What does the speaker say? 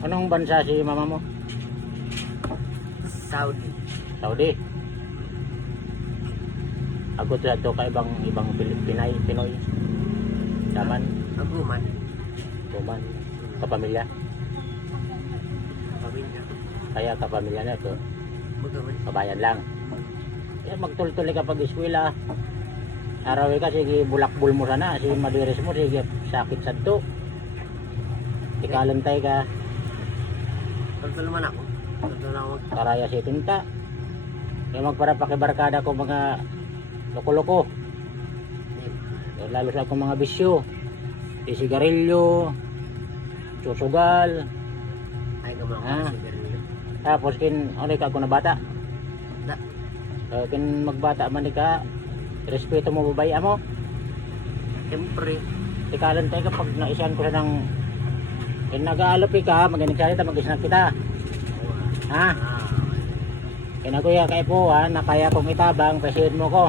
Anong bansa si mama mo? Saudi. Saudi. Ako sa to ka ibang Pinoy. Daman, Aguman. kuman, kapamilya. Pamilya. Kaya kapamilya na to, Magaman. kabayan lang. Kaya magtultuli ka pag eskwela. Araw ka, sige bulakbul mo sana, sige madiris mo, sige sakit sa to. Ikalantay ka, Tultul naman ako. Tultul lang ako. karaya si tinta. Kaya magpara pakibarkada ko mga loko-loko. Lalo sa akong mga bisyo. Di sigarilyo, susugal. Ay, gamang Ah. ko sigarilyo. Tapos kin, ano ka ako na bata? Da. Kin magbata man ka, respeto mo babae mo. Siyempre. Ikalantay ka pag naisan ko sa ng nag-aalopi ka, magaling salita, mag-isnak kita. Ha? Ah. Kinakuya kay po ha, na kaya kong itabang, pesihin mo ko.